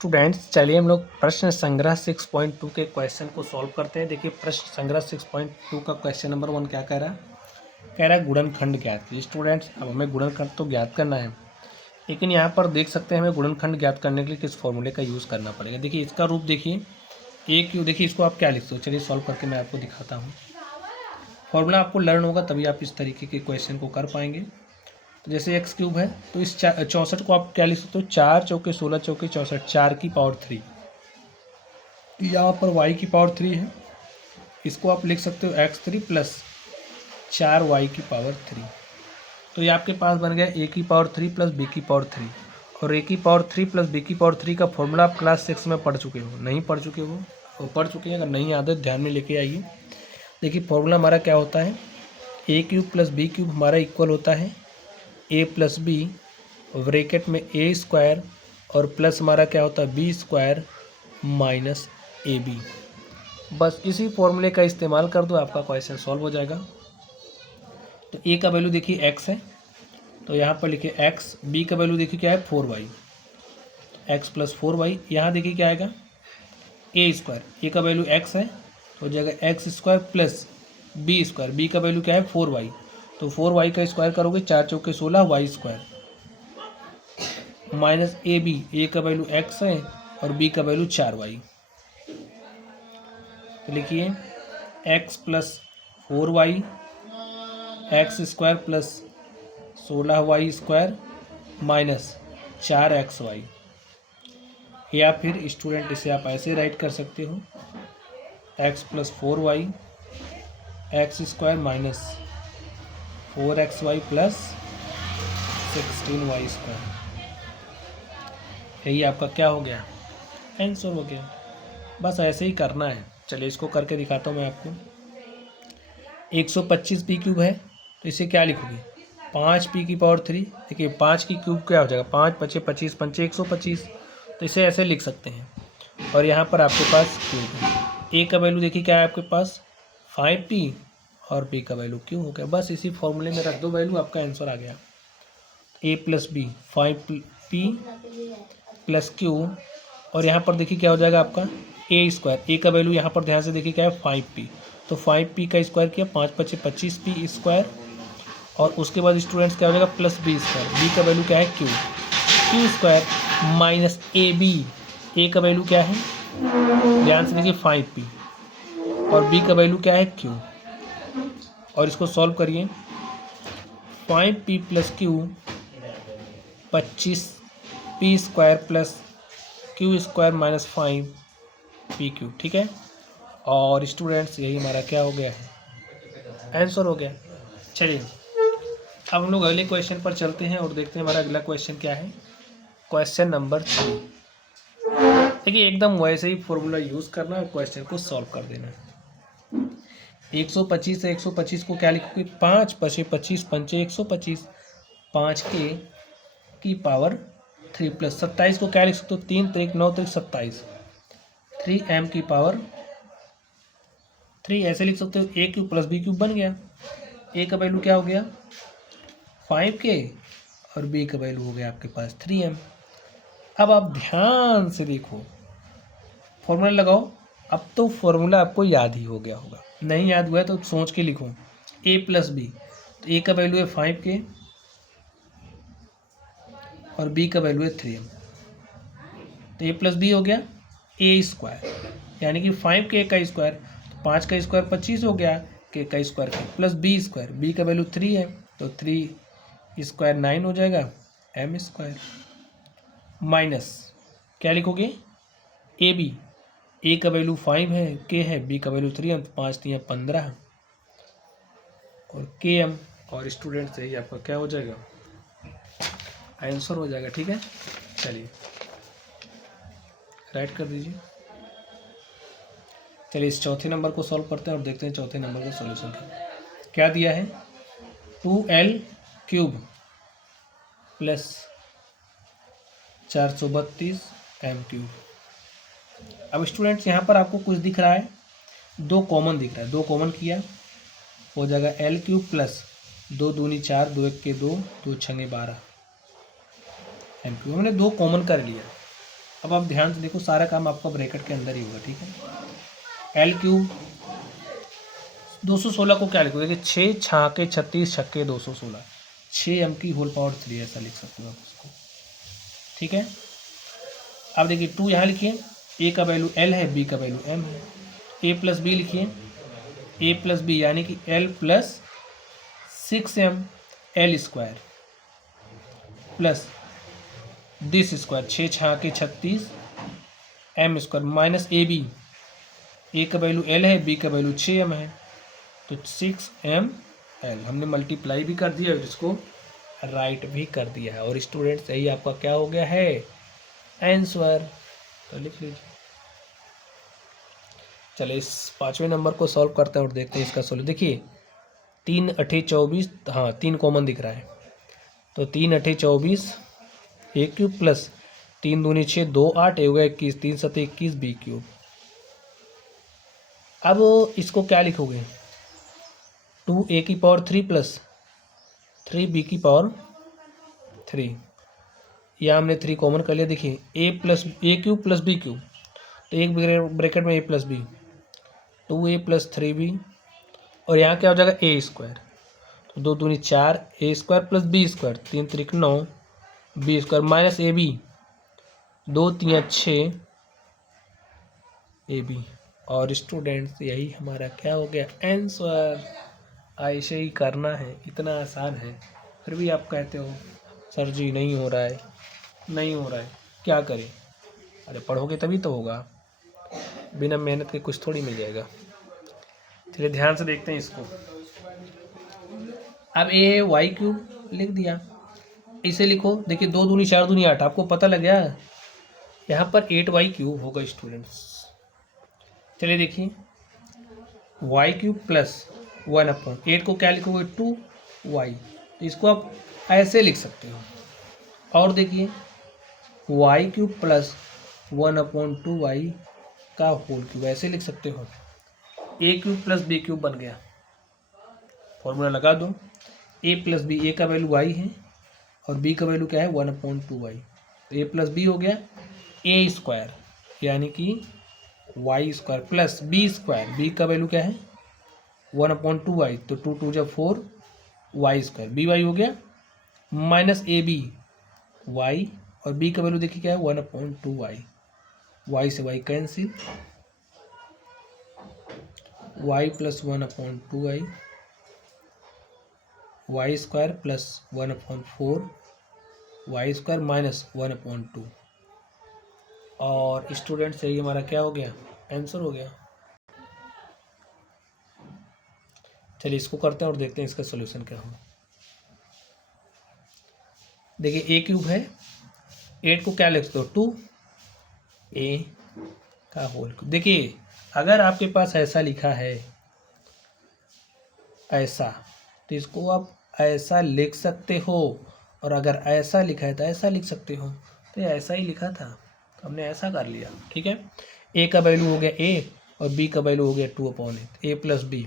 Students चलिए हम लोग प्रश्न संग्रह 6.2 के क्वेश्चन को सॉल्व करते हैं। देखिए प्रश्न संग्रह 6.2 का क्वेश्चन नंबर 1 क्या कह रहा है गुणनखंड ज्ञात कीजिए। स्टूडेंट्स अब हमें गुणनखंड तो ज्ञात करना है, लेकिन यहाँ पर देख सकते हैं हमें गुणनखंड ज्ञात करने के लिए किस फॉर्मूले का यूज़ करना पड़ेगा। देखिए इसका रूप देखिए ए क्यू, देखिए इसको आप क्या लिखते हो, चलिए सॉल्व करके मैं आपको दिखाता हूँ। फॉर्मूला आपको लर्न होगा तभी आप इस तरीके के क्वेश्चन को कर पाएंगे। तो जैसे एक्स क्यूब है तो इस 64 को आप क्या लिख सकते हो, 4 चौके 16 चौके 64, 4 की पावर 3। यहाँ पर y की पावर 3 है, इसको आप लिख सकते हो x3 प्लस 4y की पावर 3। तो ये आपके पास बन गया a की पावर 3 प्लस b की पावर 3। और a की पावर 3 प्लस b की पावर 3 का फॉर्मूला आप क्लास 6 में पढ़ चुके हो, नहीं पढ़ चुके हो और पढ़ चुके हैं, अगर नहीं याद है ध्यान में लेके आइए। देखिए फॉर्मूला हमारा क्या होता है, a cube plus b cube हमारा इक्वल होता है a प्लस बी ब्रैकेट में a स्क्वायर और प्लस हमारा क्या होता है b square minus A B. बस इसी फॉर्मूले का इस्तेमाल कर दो, आपका क्वेश्चन सॉल्व हो जाएगा। तो a का वैल्यू देखिए x है, तो यहाँ पर लिखिए x। b का वैल्यू देखिए क्या है 4y, x प्लस 4y। यहाँ देखिए क्या आएगा a स्क्वायर, a का वैल्यू x है तो हो जाएगा x square plus b square. b का वैल्यू क्या है 4y, तो 4y का स्क्वायर करोगे 4 चौके 16 y square minus A B. A का वैल्यू x है और b का वैल्यू 4y। तो लिखिए x plus 4y x square plus 16y square minus 4xy। या फिर स्टूडेंट इसे आप ऐसे राइट कर सकते हो x plus 4y x square minus 4xy plus 16y square. यही आपका क्या हो गया, आंसर हो गया। बस ऐसे ही करना है। चलिए इसको करके दिखाता हूँ मैं आपको। 125 पी क्यूब है तो इसे क्या लिखोगे 5 पी की पावर 3। देखिए 5 की क्यूब क्या हो जाएगा 5 पचे 25 पंचे 125, तो इसे ऐसे लिख सकते हैं। और यहाँ पर आपके पास क्यूब है, ए का वैल्यू देखिए क्या है आपके पास 5p और बी का वैल्यू क्यू हो गया। बस इसी फॉर्मूले में रख दो वैल्यू, आपका आंसर आ गया। a plus B 5p plus Q, और यहाँ पर देखिए क्या हो जाएगा आपका ए स्क्वायर। ए का वैल्यू यहाँ पर ध्यान से देखिए क्या है 5p, तो 5p का स्क्वायर किया 5 पचे 25p स्क्वायर, और उसके बाद स्टूडेंट्स क्या हो जाएगा प्लस बी स्क्वायर। बी का वैल्यू क्या है Q square minus A B. A का वैल्यू क्या है ध्यान से देखिए 5p और बी का वैल्यू क्या है क्यू। और इसको सॉल्व करिए 5p plus Q 25p square plus Q square minus 5p Q, ठीक है। और स्टूडेंट्स यही हमारा क्या हो गया है, आंसर हो गया। चलिए अब हम लोग अगले क्वेश्चन पर चलते हैं और देखते हैं हमारा अगला क्वेश्चन क्या है। Question number 3। देखिए एकदम वैसे ही फॉर्मूला यूज़ करना है और क्वेश्चन को सॉल्व कर देना। 125 से 125 को क्या लिखोगे 5 पचे 25 पंचे 125, 5 के की पावर 3 प्लस 27 को क्या लिख सकते हो 3 3 9 3 27, 3m की पावर 3 ऐसे लिख सकते हो। a cube plus B cube बन गया। a का वैल्यू क्या हो गया 5k और b का वैल्यू हो गया आपके पास 3m। अब आप ध्यान से देखो फॉर्मूला लगाओ। अब तो फॉर्मूला आपको याद ही हो गया होगा, नहीं याद हुआ है तो सोच के लिखो a प्लस बी। तो a का वैल्यू है 5k और b का वैल्यू है 3m, तो a प्लस बी हो गया a स्क्वायर, यानी कि 5k का स्क्वायर, तो 5 का स्क्वायर 25 हो गया, k का square plus b square, b का वैल्यू 3 है तो 3 स्क्वायर 9 हो जाएगा m स्क्वायर माइनस क्या लिखोगे ए बी। ए का वैल्यू 5 है, के है, बी का वैल्यू 3 है, 5 3 15 और के एम। और स्टूडेंट से आपका क्या हो जाएगा आंसर हो जाएगा, ठीक है। चलिए राइट कर दीजिए। चलिए इस चौथे नंबर को सॉल्व करते हैं और देखते हैं चौथे नंबर का सॉल्यूशन क्या दिया है। 2l cube plus 432 m cube. अब स्टूडेंट्स यहाँ पर आपको कुछ दिख रहा है, 2 कॉमन दिख रहा है, 2 कॉमन किया हो जाएगा l क्यूब प्लस 2 दूनी 4 2 एक के 2 2 छंगे 12 m क्यूब। हमने 2 कॉमन कर लिया। अब आप ध्यान से देखो, सारा काम आपका ब्रैकेट के अंदर ही होगा, ठीक है। एल क्यूब 216 को क्या लिखोगे? देखिए 6 छाके 36 छक्के 216, 6 एम की होल पावर 3 ऐसा लिख सकते हो आप उसको, ठीक है। अब देखिए 2 यहाँ लिखिए, ए का वैल्यू एल है, बी का वैल्यू एम है। ए प्लस बी लिखिए, ए प्लस बी यानी कि L plus 6m L square plus this square 6 छाके 36 M square minus A B, A का वैल्यू एल है, बी का वैल्यू 6m है, तो 6m एल हमने मल्टीप्लाई भी कर दिया और इसको राइट भी कर दिया है। और स्टूडेंट सही आपका क्या हो गया है? आंसर। तो लिख लीजिए। चलिए इस 5वें नंबर को सॉल्व करते हैं और देखते हैं इसका सोल्यूशन। देखिए 3 अठे 24, हाँ 3 कॉमन दिख रहा है, तो 3 अठे 24 ए क्यूब प्लस 3 दूनी 6 2 8 ए होगा 21, 3 सत्ते 21 बी क्यूब। अब इसको क्या लिखोगे? 2 ए की पावर 3 प्लस 3 बी की पावर 3, या हमने 3 कॉमन कर लिया। देखिए ए प्लस ए क्यूब प्लस बी क्यूब, तो एक ब्रैकेट में ए plus B, 2a plus 3b, और यहाँ क्या हो जाएगा? ए स्क्वायर, तो 2 दूनी 4 A square plus B square, 3 त्रिक 9 B square minus A B, 2 3 6 A B. और स्टूडेंट्स यही हमारा क्या हो गया? आंसर। ऐसे ही करना है, इतना आसान है, फिर भी आप कहते हो सर जी नहीं हो रहा है, नहीं हो रहा है, क्या करें? अरे पढ़ोगे तभी तो होगा, बिना मेहनत के कुछ थोड़ी मिल जाएगा। चलिए ध्यान से देखते हैं इसको। अब ए वाई क्यूब लिख दिया, इसे लिखो। देखिए 2 दूनी 4 दूनी 8, आपको पता लग गया यहाँ पर 8y क्यूब होगा स्टूडेंट्स। चलिए देखिए वाई क्यूब प्लस 1/8 को क्या लिखोगे? 2y, इसको आप ऐसे लिख सकते हो। और देखिए वाई क्यूब प्लस 1/2y का होल क्यूब ऐसे लिख सकते हो। ए क्यूब प्लस बी क्यूब बन गया, फॉर्मूला लगा दो। ए प्लस बी, ए का वैल्यू y है और बी का वैल्यू क्या है? 1/2y, तो ए प्लस बी हो गया ए स्क्वायर यानी कि Y square plus B square, B का वैल्यू क्या है? 1/2y, तो 2 2 जा 4 वाई स्क्वायर, बी वाई हो गया माइनस ए बी वाई, और बी का वैल्यू देखिए क्या है? 1/2y, वाई से Y cancel, Y plus 1/2y, Y square plus 1/4 Y square minus 1/2। और स्टूडेंट से ही हमारा क्या हो गया? आंसर हो गया। चलिए इसको करते हैं और देखते हैं इसका सोल्यूशन क्या होगा। देखिए ए क्यूब है, 8 को क्या लिख सकते हो? 2a का होल क्यूब। देखिए अगर आपके पास ऐसा लिखा है ऐसा, तो इसको आप ऐसा लिख सकते हो, और अगर ऐसा लिखा है तो ऐसा लिख सकते हो। तो ये ऐसा ही लिखा था, तो हमने ऐसा कर लिया, ठीक है। ए का वैल्यू हो गया ए और बी का वैल्यू हो गया 2/8, ए प्लस बी,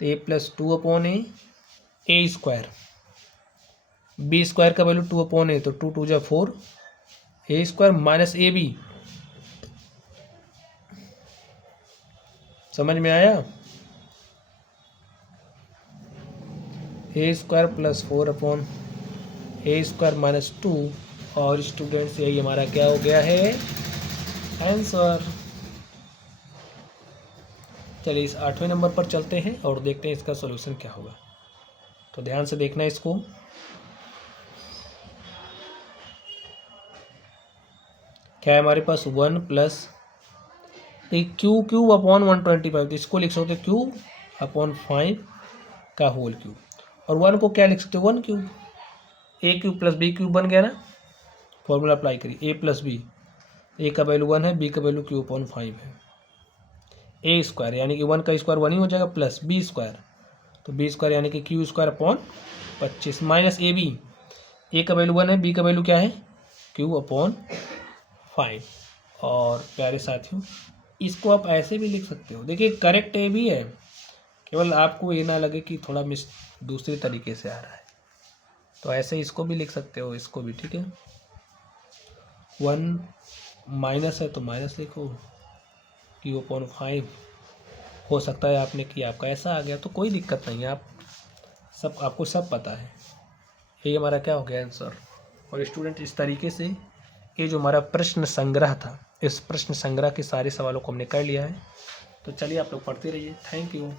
तो ए प्लस 2/8 ए स्क्वायर, बी स्क्वायर का वैल्यू 2/8, तो 2 2 जा 4 A square minus A B. समझ में आया? ए स्क्वायर प्लस 4/ए स्क्वायर माइनस 2। और स्टूडेंट्स यही हमारा क्या हो गया है? आंसर। चलिए इस 8वें नंबर पर चलते हैं और देखते हैं इसका सॉल्यूशन क्या होगा। तो ध्यान से देखना इसको। क्या है हमारे पास? 1 प्लस क्यू क्यूब अपॉन 125, तो इसको लिख सकते हो क्यूब अपॉन 5 का होल क्यूब, और 1 को क्या लिख सकते हो? 1 क्यूब। ए क्यूब प्लस बी क्यूब बन गया ना, फॉर्मूला अप्लाई करिए। ए प्लस बी, ए का वैल्यू 1 है, बी का वैल्यू क्यू अपॉन 5 है। ए स्क्वायर यानी कि 1 का स्क्वायर 1 ही हो जाएगा, प्लस बी स्क्वायर, तो बी स्क्वायर यानी कि Q square upon 25 minus A B, A का वैल्यू 1 है, बी का वैल्यू क्या है? Q upon 5। और प्यारे साथियों इसको आप ऐसे भी लिख सकते हो। देखिए करेक्ट ए भी है, केवल आपको ये ना लगे कि थोड़ा मिस दूसरे तरीके से आ रहा है, तो ऐसे इसको भी लिख सकते हो, इसको भी, ठीक है। 1 माइनस है तो माइनस लिखो, Q/5 हो सकता है आपने किया, आपका ऐसा आ गया तो कोई दिक्कत नहीं है, आपको सब पता है। ये हमारा क्या हो गया आंसर। और स्टूडेंट इस तरीके से ये जो हमारा प्रश्न संग्रह था, इस प्रश्न संग्रह के सारे सवालों को हमने कर लिया है। तो चलिए आप लोग पढ़ते रहिए। Thank you.